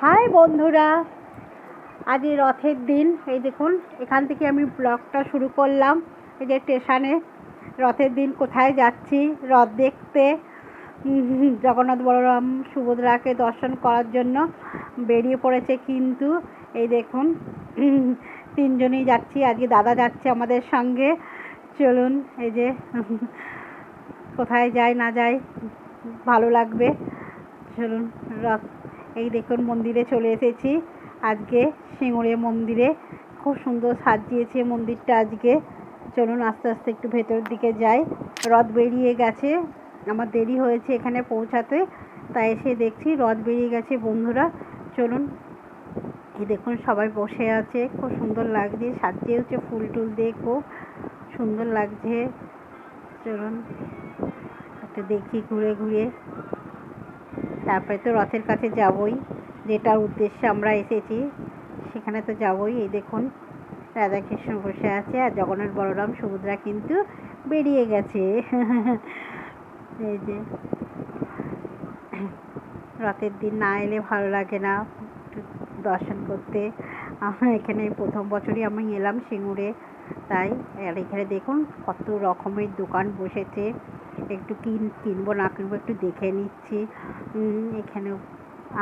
High বন্ধুরা আজ রথের দিন। এই দেখুন, এখান থেকে আমি ব্লগটা শুরু করলাম। এই যে স্টেশনে রথের দিন, কোথায় যাচ্ছি, রথ দেখতে। জগন্নাথ বলরাম সুভদ্রাকে দর্শন করার জন্য বেরিয়ে পড়েছে কিন্তু, এই দেখুন, তিনজনই যাচ্ছি। আজকে দাদা যাচ্ছে আমাদের সঙ্গে। চলুন, এই যে, কোথায় যায়, না যায়, ভালো লাগবে। চলুন, রথ এই দেখুন মন্দিরে চলে এসেছি। আজকে সিঙ্গুরে মন্দিরে খুব সুন্দর সাজিয়েছে মন্দিরটা আজকে। চলুন আস্তে আস্তে একটু ভেতরের দিকে যাই। রথ বেরিয়ে গেছে। আমার দেরি হয়েছে এখানে পৌঁছাতে, তাই এসে দেখছি রথ বেরিয়ে গেছে বন্ধুরা। চলুন, এই দেখুন সবাই বসে আছে। খুব সুন্দর লাগছে, সাজিয়েছে ফুল টুল দিয়ে খুব সুন্দর লাগছে। চলুন, একটু দেখি ঘুরে ঘুরে। তারপরে তো রথের কাছে যাবই। যেটার উদ্দেশ্যে আমরা এসেছি, সেখানে তো যাবই। এই দেখুন, রাধাকৃষ্ণ বসে আছে আর জগন্নাথ বলরাম, সুভদ্রা কিন্তু বেরিয়ে গেছে। এই যে, রথের দিন না এলে ভালো লাগে না দর্শন করতে। আমার এখানে প্রথম বছরই আমি এলাম সিঙ্গুরে, তাই আর এখানে দেখুন কত রকমের দোকান বসেছে। একটু কিন, কিনবো না কিনবো একটু দেখে নিচ্ছি। এখানেও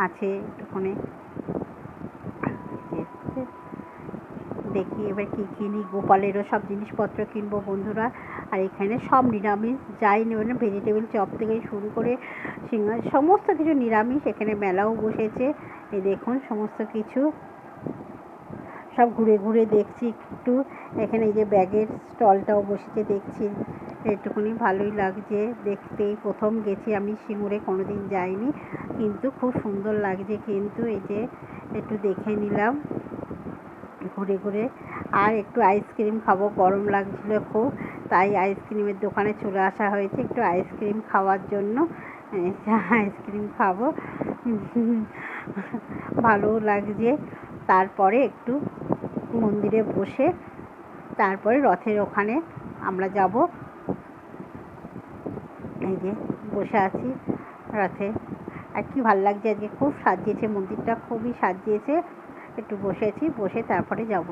আছে একটুখানি। দেখি এবার কী কিনি, গোপালেরও সব জিনিসপত্র কিনবো বন্ধুরা। আর এখানে সব নিরামিষ, যাই নেবেন ভেজিটেবিল চপ থেকে শুরু করে সিঙ্গার, সমস্ত কিছু নিরামিষ। এখানে মেলাও বসেছে। এই দেখুন, সমস্ত কিছু। সব ঘুরে ঘুরে দেখছি একটু। এখানে এই যে ব্যাগের স্টলটাও বসেছে, দেখছি। একটুখানি ভালোই লাগছে। দেখতেই প্রথম গেছি আমি সিঙ্গুরে কোনো দিন যাইনি। কিন্তু খুব সুন্দর লাগছে। কিন্তু এই যে একটু দেখে নিলাম ঘুরে ঘুরে। আর একটু আইসক্রিম খাব, গরম লাগছিল খুব। তাই আইসক্রিমের দোকানে চলে আসা হয়েছে একটু আইসক্রিম খাওয়ার জন্য। আইসক্রিম খাব। ভালোও লাগছে। তারপরে একটু মন্দিরে বসে, তারপরে রথের ওখানে আমরা যাব। এই যে বসে আছি রথে আর কি ভালো লাগছে আজকে? খুব সাজিয়েছে মন্দিরটা, খুবই সাজিয়েছে। একটু বসেছি, বসে তারপরে যাব।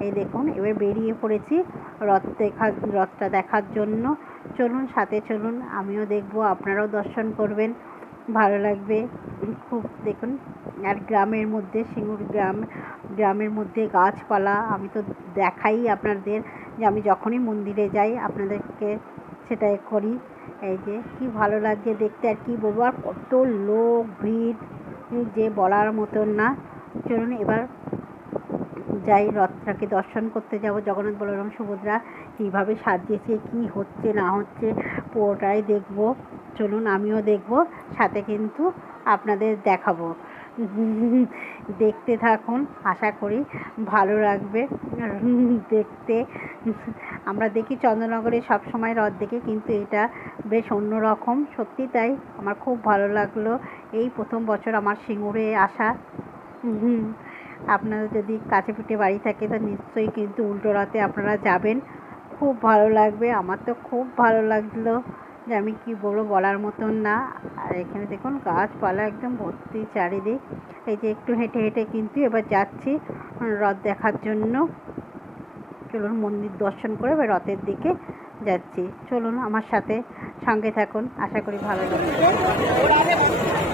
এই দেখুন, এবার বেরিয়ে পড়েছি রথ দেখা, রথটা দেখার জন্য। চলুন, সাথে চলুন, আমিও দেখব, আপনারাও দর্শন করবেন। ভালো লাগবে। খুব দেখুন, আর গ্রামের মধ্যে, সিঙ্গুর গ্রাম, গ্রামের মধ্যে গাছপালা, আমি তো দেখাই আপনাদের যে আমি যখনই মন্দিরে যাই, আপনাদেরকে সেটা করি। এই যে কি ভালো লাগছে দেখতে আর কি বলব, আর কত লোক, ভিড় যে বলার মতন না। চলুন এবার যাই রথটাকে দর্শন করতে যাব। জগন্নাথ বলরাম, সুভদ্রা কীভাবে সাজিয়েছে, কি হচ্ছে, না হচ্ছে, পুরোটাই দেখব। চলুন আমিও দেখব, সাথে কিন্তু আপনাদের দেখাবো। দেখতে থাকুন, আশা করি ভালো লাগবে। দেখতে, আমরা দেখি চন্দ্রনগরে সব সময় রথ দেখি, কিন্তু এটা বেশ অন্যরকম। সত্যি তাই, আমার খুব ভালো লাগল। এই প্রথম বছর আমার সিঙ্গুরে আসা। আপনারা যদি কাছে পিঠে বাড়ি থাকে, তা নিশ্চয়ই কিন্তু উল্টো রাতে আপনারা যাবেন। খুব ভালো লাগবে, আমার তো খুব ভালো লাগল। যে আমি কি বলব বলার মতন না। আর এখানে দেখুন গাছপালা একদম ভর্তি চারিদিক। এই যে একটু হেঁটে হেঁটে কিন্তু এবার যাচ্ছি রথ দেখার জন্য। চলুন মন্দির দর্শন করে এবার রথের দিকে যাচ্ছি। চলুন আমার সাথে সঙ্গে থাকুন। আশা করি ভালো লাগবে।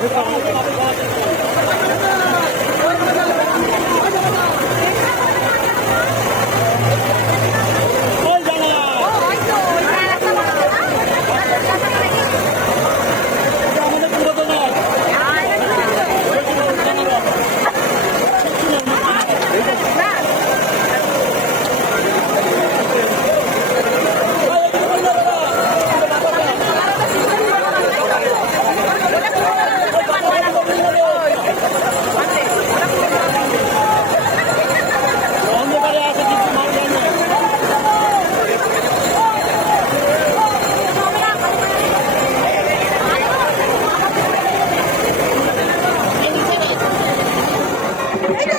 ¡Vamos, vamos, vamos! Hey,